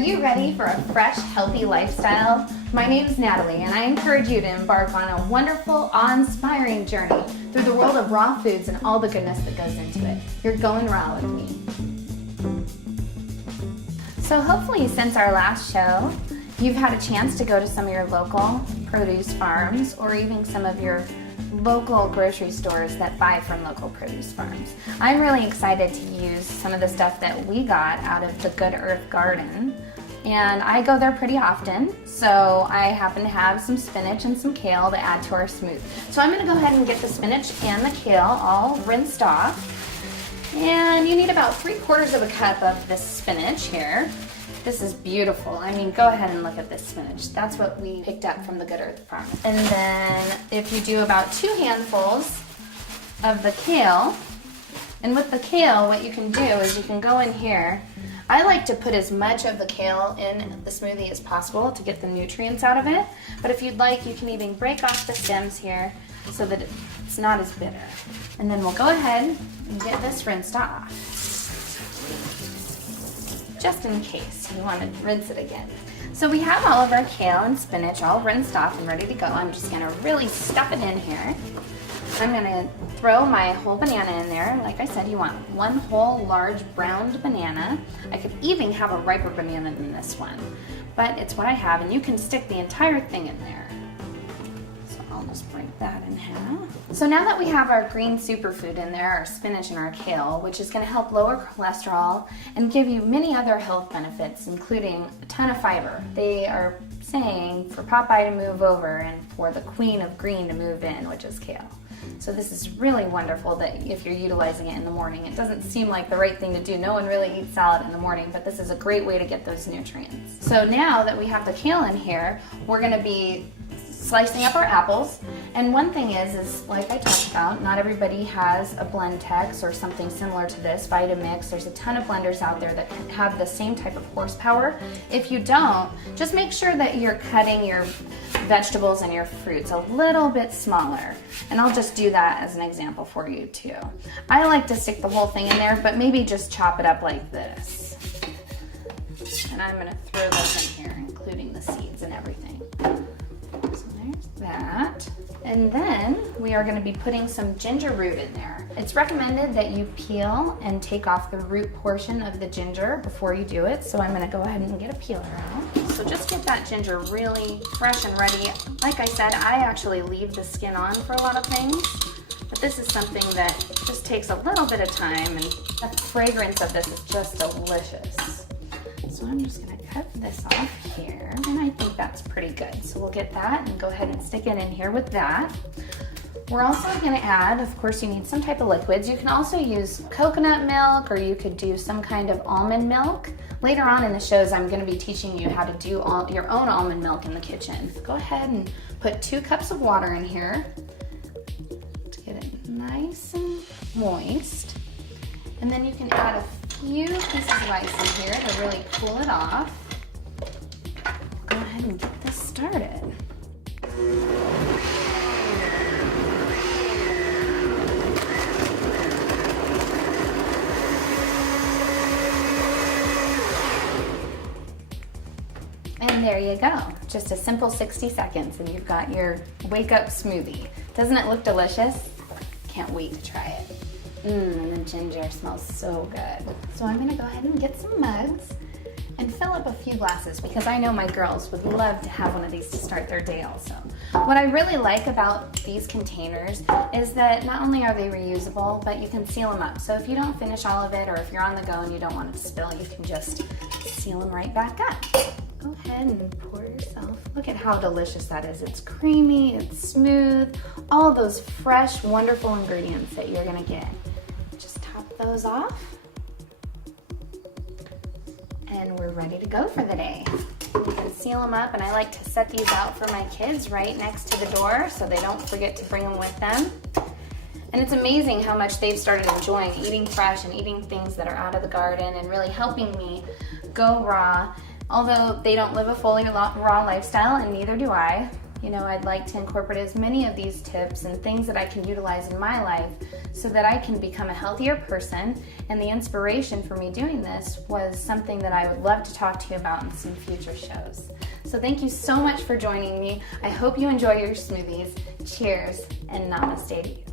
you ready for a fresh, healthy lifestyle? My name is Natalie, and I encourage you to embark on a wonderful, awe-inspiring journey through the world of raw foods and all the goodness that goes into it. You're going raw with me. So hopefully since our last show, you've had a chance to go to some of your local produce farms or even some of your local grocery stores that buy from local produce farms. I'm really excited to use some of the stuff that we got out of the Good Earth Garden, and I go there pretty often, so I happen to have some spinach and some kale to add to our smoothie. So I'm going to go ahead and get the spinach and the kale all rinsed off, and you need about 3/4 of a cup of this spinach here. This is beautiful. I mean, go ahead and look at this spinach. That's what we picked up from the Good Earth Farm. And then if you do about 2 handfuls of the kale, and with the kale, what you can do is you can go in here. I like to put as much of the kale in the smoothie as possible to get the nutrients out of it. But if you'd like, you can even break off the stems here so that it's not as bitter. And then we'll go ahead and get this rinsed off, just in case you want to rinse it again. So we have all of our kale and spinach all rinsed off and ready to go. I'm just gonna really stuff it in here. I'm gonna throw my whole banana in there. Like I said, you want 1 whole large browned banana. I could even have a riper banana than this one, but it's what I have, and you can stick the entire thing in there. So I'll just break that in half. So now that we have our green superfood in there, our spinach and our kale, which is going to help lower cholesterol and give you many other health benefits, including a ton of fiber. They are saying for Popeye to move over and for the queen of green to move in, which is kale. So this is really wonderful that if you're utilizing it in the morning. It doesn't seem like the right thing to do. No one really eats salad in the morning, but this is a great way to get those nutrients. So now that we have the kale in here, we're going to be slicing up our apples. And one thing is like I talked about, not everybody has a Blendtex or something similar to this, Vitamix. There's a ton of blenders out there that have the same type of horsepower. If you don't, just make sure that you're cutting your vegetables and your fruits a little bit smaller. And I'll just do that as an example for you too. I like to stick the whole thing in there, but maybe just chop it up like this. And I'm gonna throw this in here, including the seeds and everything. So there's that. And then we are going to be putting some ginger root in there. It's recommended that you peel and take off the root portion of the ginger before you do it. So I'm going to go ahead and get a peeler out. So just get that ginger really fresh and ready. Like I said, I actually leave the skin on for a lot of things, but this is something that just takes a little bit of time, and the fragrance of this is just delicious. So I'm just going to cut this off here, and I think that's pretty good. So we'll get that and go ahead and stick it in here with that. We're also going to add, of course, you need some type of liquids. You can also use coconut milk, or you could do some kind of almond milk. Later on in the shows, I'm going to be teaching you how to do your own almond milk in the kitchen. Go ahead and put 2 cups of water in here to get it nice and moist. And then you can add a few pieces of ice in here to really cool it off. Go ahead and get this started. And there you go. Just a simple 60 seconds and you've got your wake up smoothie. Doesn't it look delicious? Can't wait to try it. And the ginger smells so good. So I'm gonna go ahead and get some mugs and fill up a few glasses because I know my girls would love to have one of these to start their day also. What I really like about these containers is that not only are they reusable, but you can seal them up. So if you don't finish all of it, or if you're on the go and you don't want it to spill, you can just seal them right back up. Go ahead and pour yourself. Look at how delicious that is. It's creamy, it's smooth, all those fresh, wonderful ingredients that you're gonna get. Just top those off. And we're ready to go for the day. You can seal them up, and I like to set these out for my kids right next to the door so they don't forget to bring them with them. And it's amazing how much they've started enjoying eating fresh and eating things that are out of the garden and really helping me go raw. Although they don't live a fully raw lifestyle, and neither do I, You know, I'd like to incorporate as many of these tips and things that I can utilize in my life so that I can become a healthier person. And the inspiration for me doing this was something that I would love to talk to you about in some future shows. So thank you so much for joining me. I hope you enjoy your smoothies. Cheers and namaste.